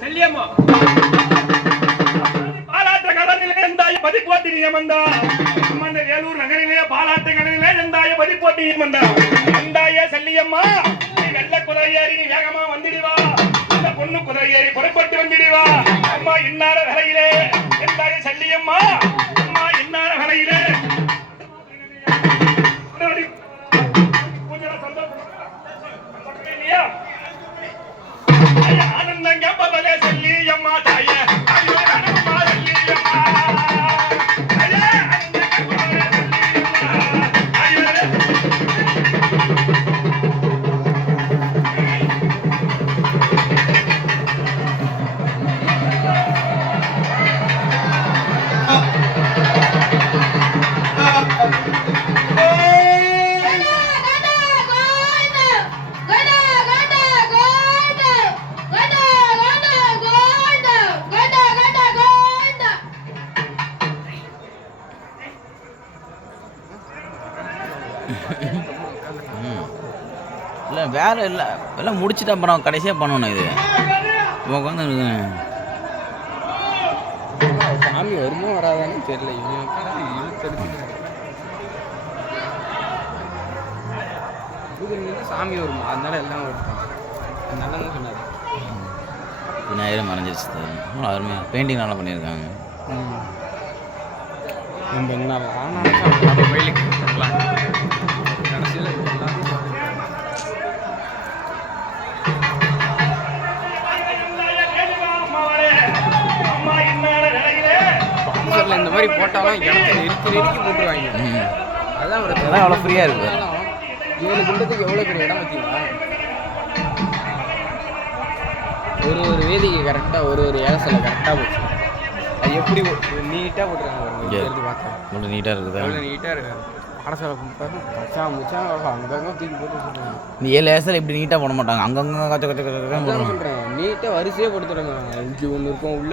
செல்லியம்மா பாலாற்ற கடலிலே எந்தாய பதிப்போட்டி நியமந்தா அந்த வேலூர் நகரிலே பாலாட்டு கடலிலே எந்தாய பதிப்போட்டி நியமந்தா எந்தாய சல்லியம்மா நீ வெள்ள குதிரை ஏறி நீ வேகமா வந்துடுவா. இந்த பொண்ணு குதிரை ஏறி புறப்பட்டு வந்துடுவா. அம்மா இன்னார வேலையிலே. எந்தாய சல்லியம்மா இல்லை வேறு இல்லை. எல்லாம் முடிச்சுட்டு அப்புறம் கடைசியாக பண்ணணும் இது. இப்போ உட்காந்து சாமி வருமோ வராதானே தெரியல. இவன் இழுத்தடிச்சு பூஜை சாமி வருமா அதனால எல்லாம் வருதான் அதனால தான் சொன்னார். விநாயகர் மறைஞ்சிருச்சு அருமையாக பெயிண்டிங் நல்லா பண்ணியிருக்காங்க. நம்ம என்ன ஆனால் நம்ம கோயிலுக்கு போகலாம். கடைசியில் இந்த மாதிரி போட்டாலும் இடத்த நெருக்கி நெருக்கி போட்டுருவாங்க. அதான் அவ்வளோ ஃப்ரீயாக இருக்குது ஏழு குண்டத்துக்கு எவ்வளோ பெரிய இடம் பார்த்தீங்களா ஒரு ஒரு வேதிக்கு கரெக்டாக ஒரு ஒரு ஏகசில் கரெக்டாக போச்சு. அது எப்படி நீட்டாக போட்டுருக்காங்க பாருங்க இங்கே இங்க இருந்து பார்த்தா இவ்வளோ நீட்டாக இருக்குதா? எவ்வளோ நீட்டாக இருக்கு. அரசலை பார்த்து மச்சான் மச்சான் அங்கங்கே தூக்கி போட்டு வச்சுருக்காங்க. இந்த ஏழு ஏசல் இப்படி நீட்டாக போட மாட்டாங்க. அங்கங்கே கச்ச கச்ச கச்ச சொல்கிறேன் நீட்டாக வரிசையாக படுத்துறாங்க இங்கே ஒன்று இருக்கும் உள்ள